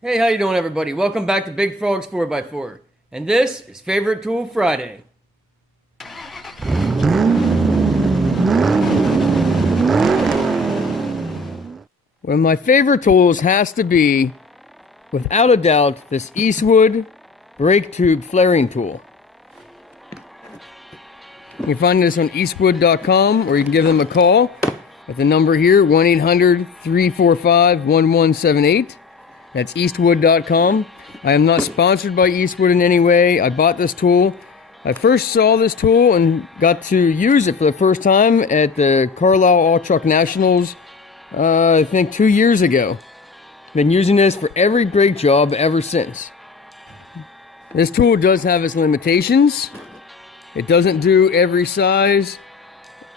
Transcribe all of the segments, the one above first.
Hey, how you doing, everybody? Welcome back to Big Frog's 4x4. And this is Favorite Tool Friday. One of my favorite tools has to be, without a doubt, this Eastwood brake tube flaring tool. You can find this on eastwood.com, or you can give them a call at the number here, 1-800-345-1178. That's eastwood.com. I am not sponsored by Eastwood in any way. I bought this tool. I first saw this tool and got to use it for the first time at the Carlisle All Truck Nationals, I think 2 years ago. Been using this for every brake job ever since. This tool does have its limitations. It doesn't do every size.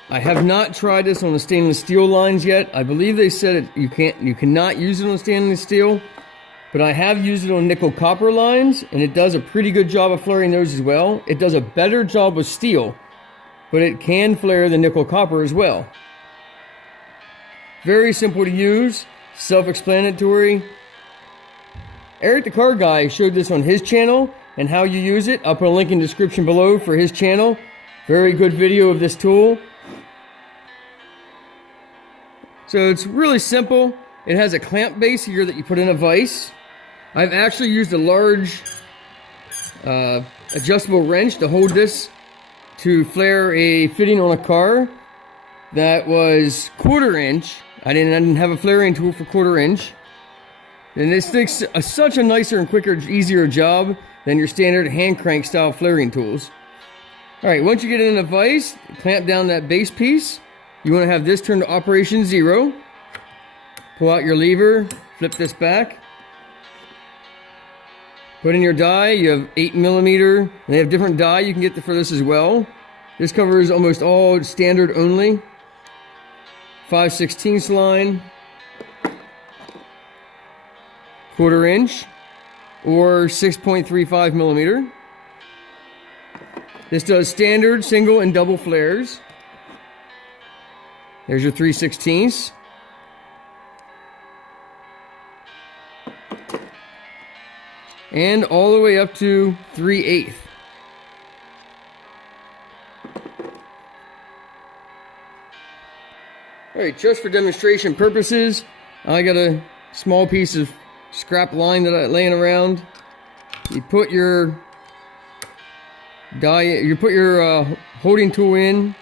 I have not tried this on the stainless steel lines yet. I believe they said you cannot use it on stainless steel, but I have used it on nickel copper lines, and it does a pretty good job of flaring those as well. It does a better job with steel, but it can flare the nickel copper as well. Very simple to use, self-explanatory. Eric the Car Guy showed this on his channel and how you use it. I'll put a link in the description below for his channel. Very good video of this tool. So it's really simple. It has a clamp base here that you put in a vise. I've actually used a large adjustable wrench to hold this to flare a fitting on a car that was 1/4 inch. I didn't have a flaring tool for 1/4 inch. And this takes such a nicer and quicker, easier job than your standard hand crank style flaring tools. Alright, once you get it in a vise, clamp down that base piece. You want to have this turned to operation 0. Pull out your lever, flip this back. Put in your die. You have 8mm. They have different die you can get for this as well. This covers almost all standard only. 5/16 line. 1/4 inch. Or 6.35mm. This does standard, single, and double flares. There's your 3/16. And all the way up to 3/8. Alright, just for demonstration purposes, I got a small piece of scrap line that I laying around. You put your holding tool in,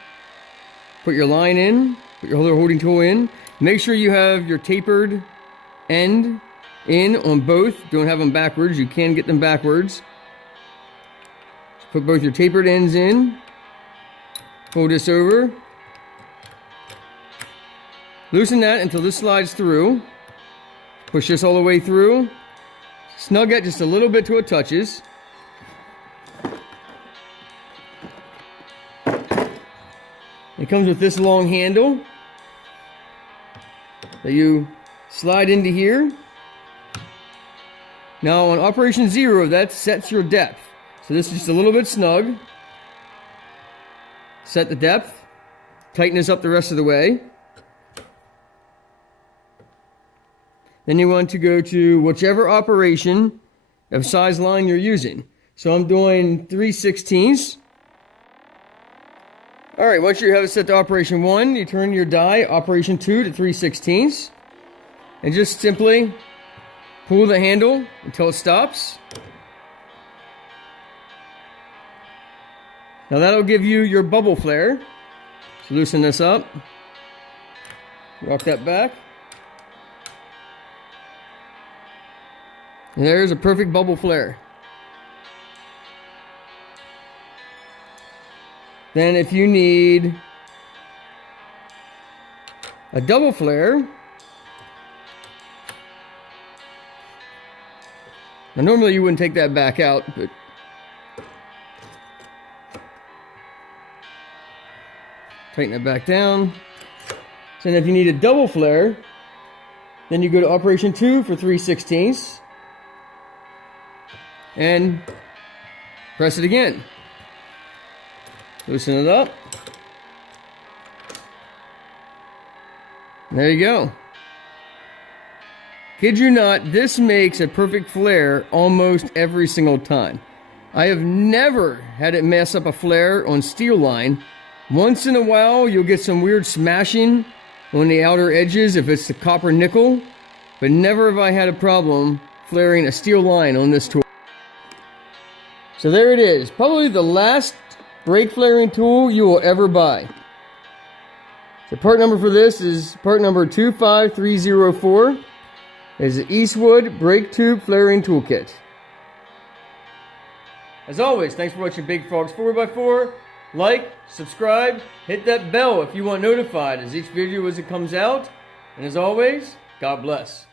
put your line in, put your other holding tool in. Make sure you have your tapered end in on both. Don't have them backwards. You can get them backwards. Put both your tapered ends in. Fold this over. Loosen that until this slides through. Push this all the way through. Snug it just a little bit till it touches. It comes with this long handle that you slide into here. Now on operation 0, that sets your depth. So this is just a little bit snug. Set the depth. Tighten this up the rest of the way. Then you want to go to whichever operation of size line you're using. So I'm doing 3/16. Alright, once you have it set to operation 1, you turn your die, operation 2 to 3/16. And just simply pull the handle until it stops. Now that'll give you your bubble flare. So loosen this up. Rock that back. And there's a perfect bubble flare. Then if you need a double flare, now normally you wouldn't take that back out, but tighten it back down. So then if you need a double flare, then you go to operation 2 for 3/16 and press it again. Loosen it up. There you go. Kid you not, this makes a perfect flare almost every single time. I have never had it mess up a flare on steel line. Once in a while, you'll get some weird smashing on the outer edges if it's the copper nickel, but never have I had a problem flaring a steel line on this tool. So there it is, probably the last brake flaring tool you will ever buy. The part number for this is part number 25304. It's the Eastwood brake tube flaring toolkit. As always, thanks for watching Big Frog's 4x4. Like, subscribe, hit that bell if you want notified as each video as it comes out. And as always, God bless.